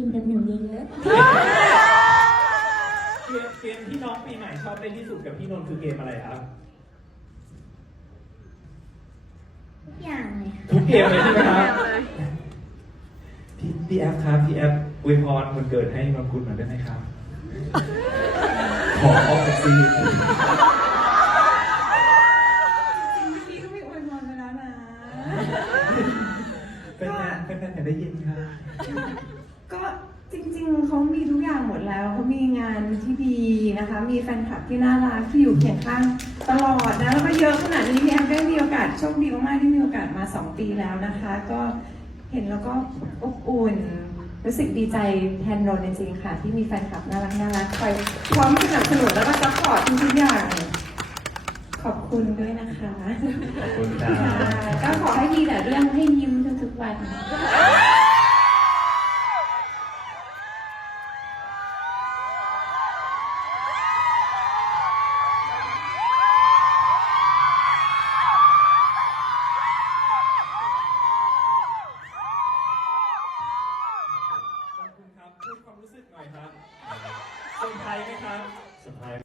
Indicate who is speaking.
Speaker 1: กินกับหนูเยอะ
Speaker 2: เกมเกมที่น้องปีใหม่ชอบเล่นที่สุดกับพี่นนท์คือเกมอะไรครับ
Speaker 1: ๆทุกอย่างเลยค่ะ
Speaker 2: ทุกเกมเลยใช่ไหมครับพี่พี่แอฟครับพี่แอฟอวยพรวันเกิดให้นนกุลหน่อยได้ไหมครับ ขอออกจากซีน
Speaker 3: พี่ก็ไม่อวยพรไปแล้วนะ
Speaker 2: เป็นแฟนเป็นแฟนอยากได้ยินครับ
Speaker 3: ก็จริงๆ เขามีทุกอย่างหมดแล้ว เขามีงานที่ดีนะคะ มีแฟนคลับที่น่ารักที่อยู่เคียงข้างตลอดนะ แล้วก็เยอะขนาดนี้พี่แอมได้มีโอกาสโชคดีมากๆที่มีโอกาสมา 2 ปีแล้วนะคะ ก็เห็นแล้วก็อบอุ่น รู้สึกดีใจแทนนนท์จริงๆค่ะ ที่มีแฟนคลับน่ารักน่ารักคอยพร้อมสนับสนุนแล้วก็ซัพพอร์ตทุกๆอย่าง ขอบคุณด้วยนะคะ
Speaker 2: ขอบคุณครั
Speaker 3: ค่ะ
Speaker 2: บ
Speaker 3: ก็ขอให้มีแต่เรื่องให้ยิ้มทุกๆวัน
Speaker 2: ไพรส์ไหมครับ เซอร์ไพรส์